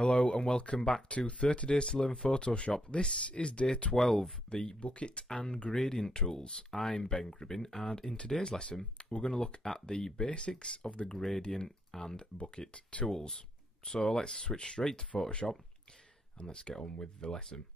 Hello and welcome back to 30 Days to Learn Photoshop. This is day 12, the bucket and gradient tools. I'm Ben Gribbin, and in today's lesson we're going to look at the basics of the gradient and bucket tools. So let's switch straight to Photoshop and let's get on with the lesson.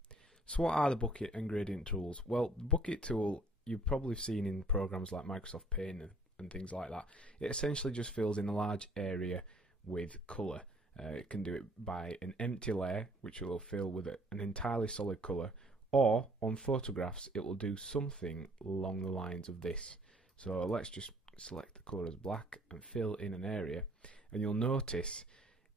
So what are the bucket and gradient tools? Well, the bucket tool you've probably seen in programs like Microsoft Paint and things like that. It essentially just fills in a large area with colour. It can do it by an empty layer, which will fill with an entirely solid colour, or on photographs it will do something along the lines of this. So let's just select the colour as black and fill in an area, and you'll notice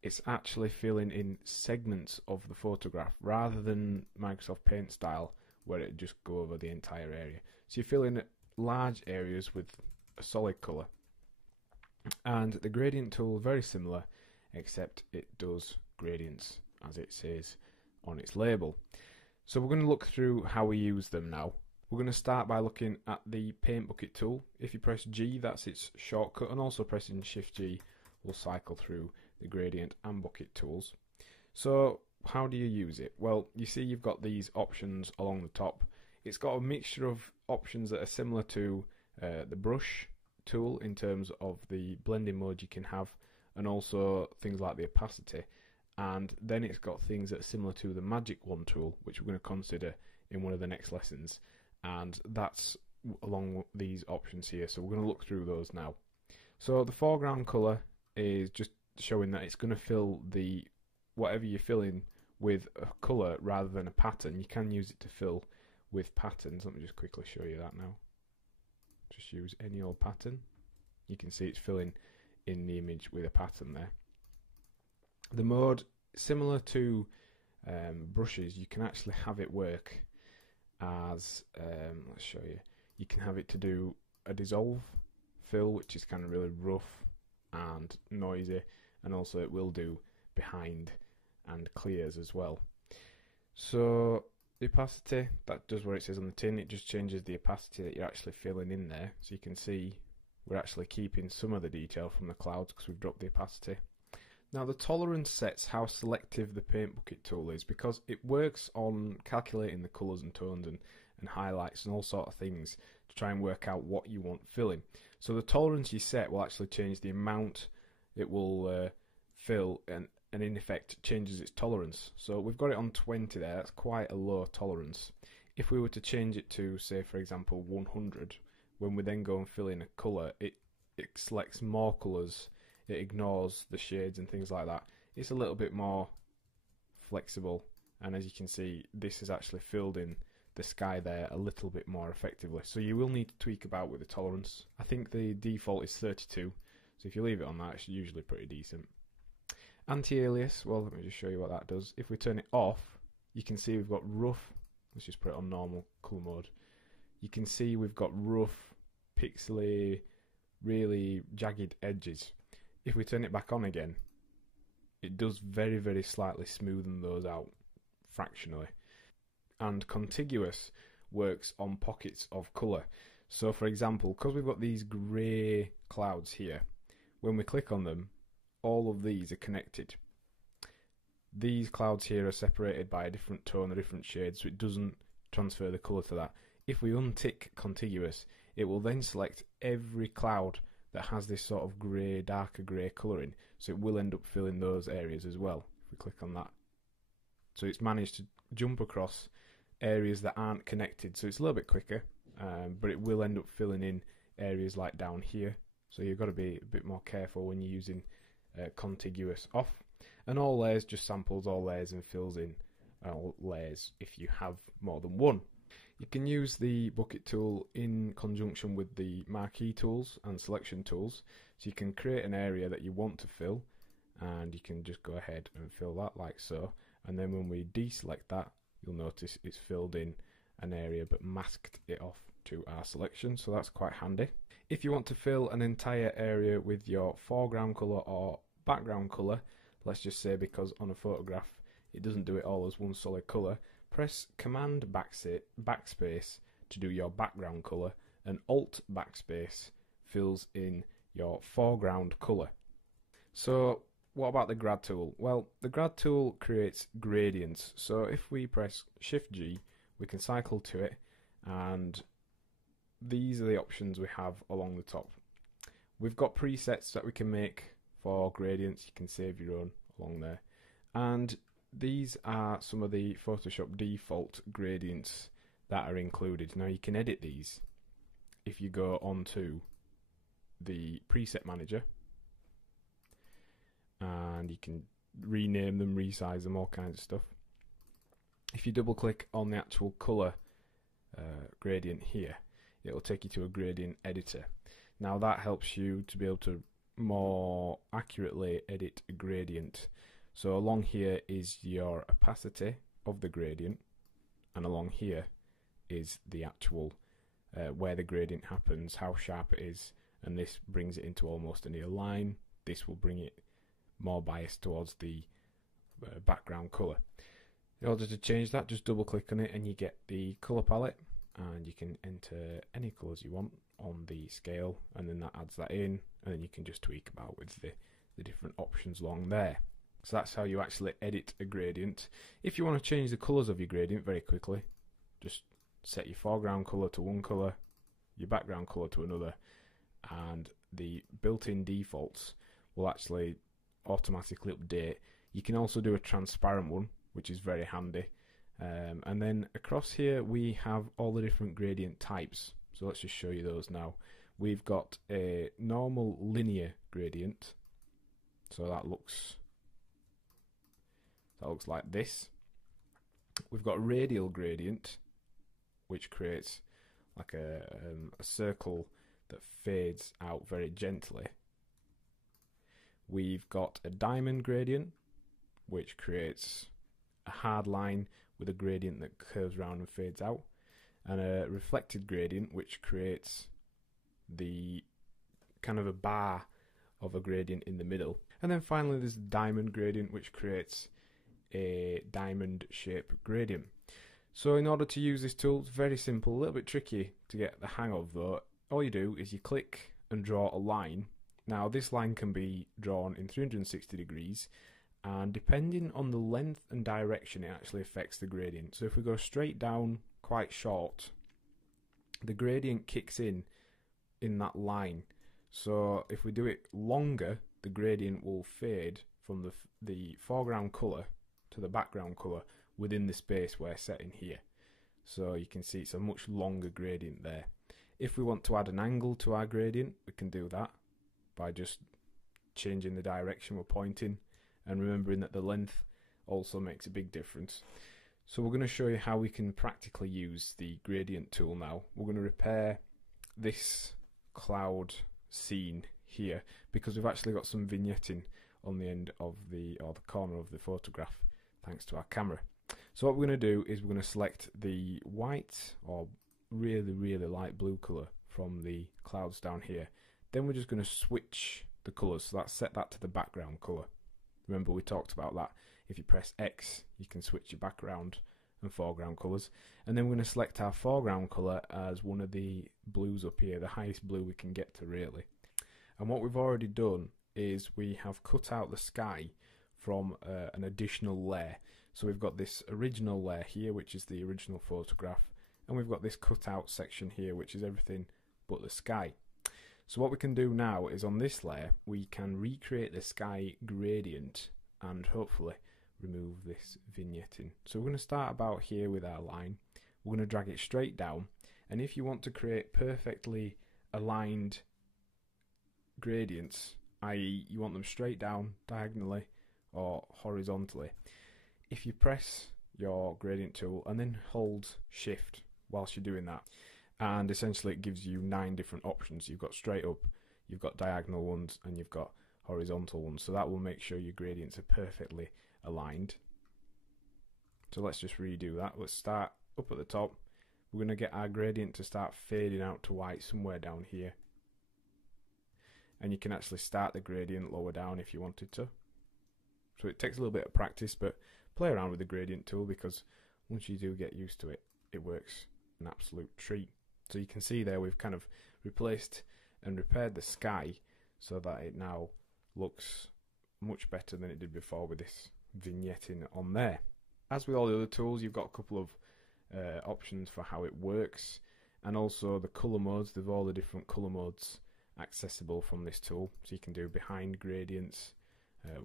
it's actually filling in segments of the photograph rather than Microsoft Paint style where it just go over the entire area. So you fill in large areas with a solid colour. And the gradient tool, very similar, except it does gradients as it says on its label. So we're going to look through how we use them now. We're going to start by looking at the paint bucket tool. If you press G, that's its shortcut, and also pressing Shift G will cycle through the gradient and bucket tools. So how do you use it? Well, you see you've got these options along the top. It's got a mixture of options that are similar to the brush tool in terms of the blending mode you can have, and also things like the opacity, and then it's got things that are similar to the Magic Wand tool, which we're going to consider in one of the next lessons, and that's along these options here. So we're going to look through those now. So the foreground colour is just showing that it's going to fill the whatever you're filling with a colour rather than a pattern. You can use it to fill with patterns. Let me just quickly show you that now. Just use any old pattern. You can see it's filling in the image with a pattern there. The mode, similar to brushes, you can actually have it work as, let's show you, you can have it to do a dissolve fill, which is kind of really rough and noisy, and also it will do behind and clears as well. So the opacity, that does what it says on the tin. It just changes the opacity that you're actually filling in there, so you can see we're actually keeping some of the detail from the clouds because we've dropped the opacity. Now the tolerance sets how selective the paint bucket tool is, because it works on calculating the colours and tones and highlights and all sort of things to try and work out what you want filling. So the tolerance you set will actually change the amount it will fill, and in effect changes its tolerance. So we've got it on 20 there, that's quite a low tolerance. If we were to change it to, say for example, 100, when we then go and fill in a colour, it selects more colours, it ignores the shades and things like that. It's a little bit more flexible, and as you can see, this is actually filled in the sky there a little bit more effectively. So you will need to tweak about with the tolerance. I think the default is 32, so if you leave it on that, it's usually pretty decent. Anti-alias, well, let me just show you what that does. If we turn it off, you can see we've got rough. Let's just put it on normal colour mode. You can see we've got rough, pixely, really jagged edges. If we turn it back on again, it does very, very slightly smoothen those out fractionally. And contiguous works on pockets of colour. So for example, because we've got these grey clouds here, when we click on them, all of these are connected. These clouds here are separated by a different tone or different shade, so it doesn't transfer the colour to that. If we untick contiguous, it will then select every cloud that has this sort of grey, darker grey colouring, so it will end up filling those areas as well if we click on that. So it's managed to jump across areas that aren't connected, so it's a little bit quicker, but it will end up filling in areas like down here, so you've got to be a bit more careful when you're using contiguous off. And all layers just samples all layers and fills in all layers if you have more than one. You can use the bucket tool in conjunction with the marquee tools and selection tools, so you can create an area that you want to fill, and you can just go ahead and fill that like so, and then when we deselect that, you'll notice it's filled in an area but masked it off to our selection, so that's quite handy. If you want to fill an entire area with your foreground colour or background colour, let's just say because on a photograph it doesn't do it all as one solid colour, press Command backspace to do your background colour, and Alt backspace fills in your foreground colour. So what about the grad tool? Well, the grad tool creates gradients. So if we press Shift G, we can cycle to it, and these are the options we have along the top. We've got presets that we can make for gradients. You can save your own along there. And these are some of the Photoshop default gradients that are included. Now you can edit these if you go onto the preset manager, and you can rename them, resize them, all kinds of stuff. If you double click on the actual color gradient here, it will take you to a gradient editor. Now that helps you to be able to more accurately edit a gradient. So along here is your opacity of the gradient, and along here is the actual where the gradient happens, how sharp it is, and this brings it into almost a near line. This will bring it more biased towards the background color. In order to change that, just double click on it and you get the color palette, and you can enter any colors you want on the scale, and then that adds that in, and then you can just tweak about with the different options along there. So that's how you actually edit a gradient. If you want to change the colors of your gradient very quickly, just set your foreground color to one color, your background color to another, and the built-in defaults will actually automatically update. You can also do a transparent one, which is very handy. And then across here we have all the different gradient types. So let's just show you those now. We've got a normal linear gradient, so that looks like this. We've got radial gradient, which creates like a circle that fades out very gently. We've got a diamond gradient, which creates a hard line with a gradient that curves around and fades out, and a reflected gradient, which creates the kind of a bar of a gradient in the middle. And then finally there's diamond gradient, which creates a diamond shape gradient. So in order to use this tool, it's very simple, a little bit tricky to get the hang of though. All you do is you click and draw a line. Now this line can be drawn in 360 degrees, and depending on the length and direction it actually affects the gradient. So if we go straight down quite short, the gradient kicks in that line. So if we do it longer, the gradient will fade from the foreground colour to the background colour within the space we're setting here. So you can see it's a much longer gradient there. If we want to add an angle to our gradient, we can do that by just changing the direction we're pointing, and remembering that the length also makes a big difference. So we're going to show you how we can practically use the gradient tool now. We're going to repair this cloud scene here because we've actually got some vignetting on the end of the corner of the photograph thanks to our camera. So what we're going to do is we're going to select the white or really light blue colour from the clouds down here. Then we're just going to switch the colours, so that's set that to the background colour. Remember we talked about that. If you press X, you can switch your background and foreground colours. And then we're going to select our foreground colour as one of the blues up here, the highest blue we can get to really. And what we've already done is we have cut out the sky from an additional layer. So we've got this original layer here, which is the original photograph, and we've got this cut out section here, which is everything but the sky. So what we can do now is on this layer we can recreate the sky gradient and hopefully remove this vignetting. So we're going to start about here with our line. We're going to drag it straight down, and if you want to create perfectly aligned gradients, i.e. you want them straight down diagonally or horizontally, if you press your gradient tool and then hold shift whilst you're doing that, and essentially it gives you 9 different options. You've got straight up, you've got diagonal ones, and you've got horizontal ones. So that will make sure your gradients are perfectly aligned. So let's just redo that. Let's start up at the top. We're going to get our gradient to start fading out to white somewhere down here. And you can actually start the gradient lower down if you wanted to. So it takes a little bit of practice, but play around with the gradient tool, because once you do get used to it, it works an absolute treat. So you can see there we've kind of replaced and repaired the sky so that it now looks much better than it did before with this vignetting on there. As with all the other tools, you've got a couple of options for how it works, and also the colour modes. There's all the different colour modes accessible from this tool, so you can do behind gradients,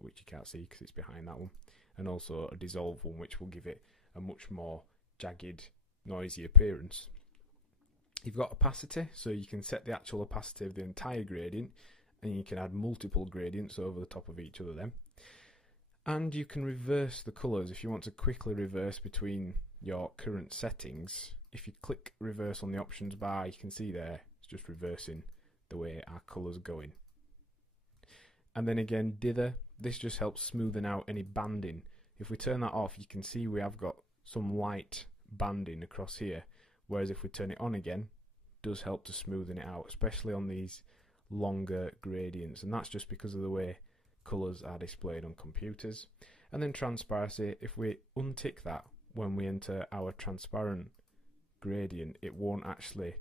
which you can't see because it's behind that one, and also a dissolve one, which will give it a much more jagged, noisy appearance. You've got opacity, so you can set the actual opacity of the entire gradient, and you can add multiple gradients over the top of each other then. And you can reverse the colours if you want to quickly reverse between your current settings. If you click reverse on the options bar, you can see there it's just reversing the way our colours are going. And then again, dither, this just helps smoothen out any banding. If we turn that off, you can see we have got some light banding across here, whereas if we turn it on again, it does help to smoothen it out, especially on these longer gradients, and that's just because of the way colours are displayed on computers. And then transparency, if we untick that when we enter our transparent gradient, it won't actually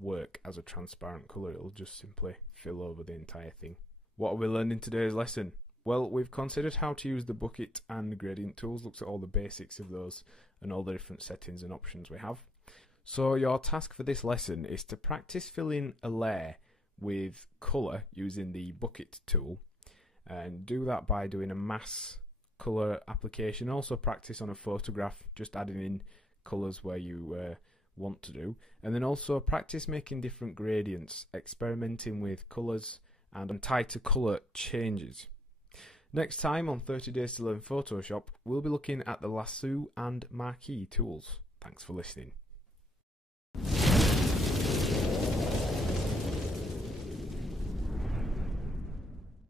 work as a transparent colour, it'll just simply fill over the entire thing. What are we learning in today's lesson? Well, we've considered how to use the bucket and gradient tools, looked at all the basics of those and all the different settings and options we have. So your task for this lesson is to practice filling a layer with colour using the bucket tool, and do that by doing a mass colour application. Also practice on a photograph, just adding in colours where you want to do, and then also practice making different gradients, experimenting with colours and tighter colour changes. Next time on 30 Days to Learn Photoshop, we'll be looking at the lasso and marquee tools. Thanks for listening.